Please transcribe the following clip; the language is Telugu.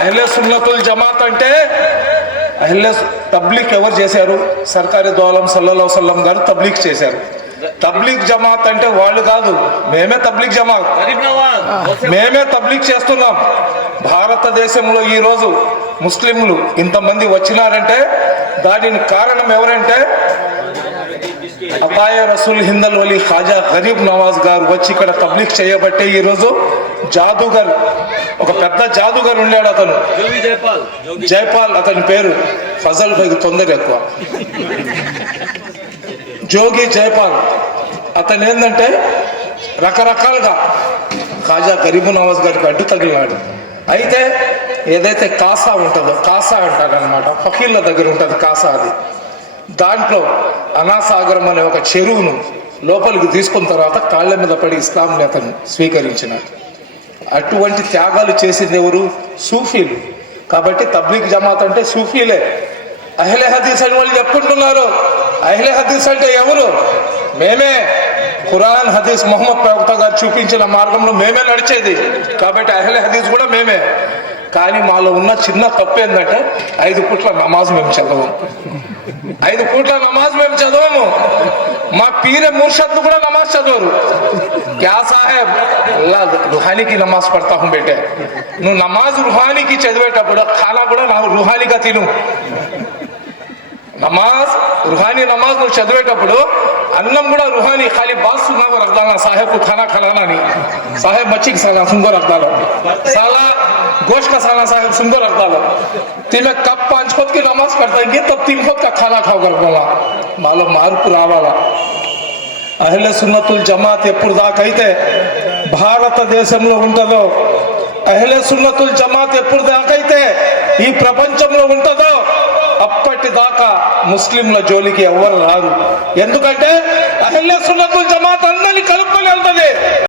అహ్లే సున్నతుల్ జమాత్ అంటే తబ్లీగ్ ఎవరు చేశారు? సర్కారీ దౌలం సల్లల్లాహు అలైహి వసల్లం గారు తబ్లీగ్ చేశారు. తబ్లీగ్ జమాత్ అంటే వాళ్ళు కాదు, మేమే తబ్లీగ్ జమాత్, మేమే తబ్లీగ్ చేస్తున్నాం. భారతదేశంలో ఈరోజు ముస్లింలు ఇంతమంది వచ్చినారంటే దానికి కారణం ఎవరంటే అతాయ రసూల్ హిందల్ వలి ఖాజా గరీబ్ నవాజ్ గారు వచ్చి ఇక్కడ తబ్లీగ్ చేయబట్టే ఈరోజు జాదుగర్, ఒక పెద్ద జాదుగర్ ఉండాడు, అతను జైపాల్, అతని పేరు ఫజల్ బైకి తొందర ఎక్కువ, జోగి జైపాల్. అతను ఏంటంటే రకరకాలుగా ఖాజా గరీబ్ నవాజ్ గారికి అడ్డు తగిలినాడు. అయితే ఏదైతే కాసా ఉంటుందో, కాసా అంటారనమాట, ఫకీళ్ళ దగ్గర ఉంటుంది కాసా, అది దాంట్లో అనాసాగరం అనే ఒక చెరువును లోపలికి తీసుకున్న తర్వాత కాళ్ళ మీద పడి ఇస్లాంని అతను స్వీకరించినాడు. అటువంటి త్యాగాలు చేసింది ఎవరు? సూఫీలు. కాబట్టి తబ్లీగ్ జమాత్ అంటే సూఫీలే. అహ్లే హదీస్ అని వాళ్ళు చెప్పుకుంటున్నారు. అహ్లే హదీస్ అంటే ఎవరు? మేమే. ఖురాన్ హదీస్ మొహమ్మద్ ప్రవక్త గారు చూపించిన మార్గంలో మేమే నడిచేది. కాబట్టి అహ్లే హదీస్ కూడా మేమే. కానీ మాలో ఉన్న చిన్న తప్పు ఏంటంటే 5 పూట్ల నమాజ్ మేము చదవము. 5 పూట్ల నమాజ్ మేము చదవము. మా పీరే ముర్షద్లు కూడా నమాజ్ చదవరు. క్యా సాహెబ్ రుహానీకి నమాజ్ పడతా హూ బేటే, నువ్వు నమాజ్ రుహానీకి చదివేటప్పుడు ఖానా కూడా నాకు రుహానీగా తిను. నమాజ్ రుహానీ నమాజ్ నువ్వు చదివేటప్పుడు అన్నం కూడా రుహానీ, ఖాళీ బాస్ సున్నాగో రఖదానా సాహెబ్ కు ఖానా ఖలానా ని, సాహెబ్ మచ్చికి సుంగో రఖదాలో, साला गोश्त का साला साहब सुंदर रखता लो, तुम्हें कब 5 खुद की नमाज पढ़ता है तब 3 खुद का खाना खाओ कर बोला मालो मार्పు రావాలా. అహ్లే సున్నతుల్ జమాత్ ఎప్పుడు దాకైతే భారతదేశంలో ఉంటుందో, అహ్లే సున్నతుల్ జమాత్ ఎప్పుడు దాకైతే ఈ ప్రపంచంలో ఉంటుందో అప్పటిదాకా ముస్లింల జోలికి ఎవరు రారు. ఎందుకంటే అహ్లే సున్నతుల్ జమాత్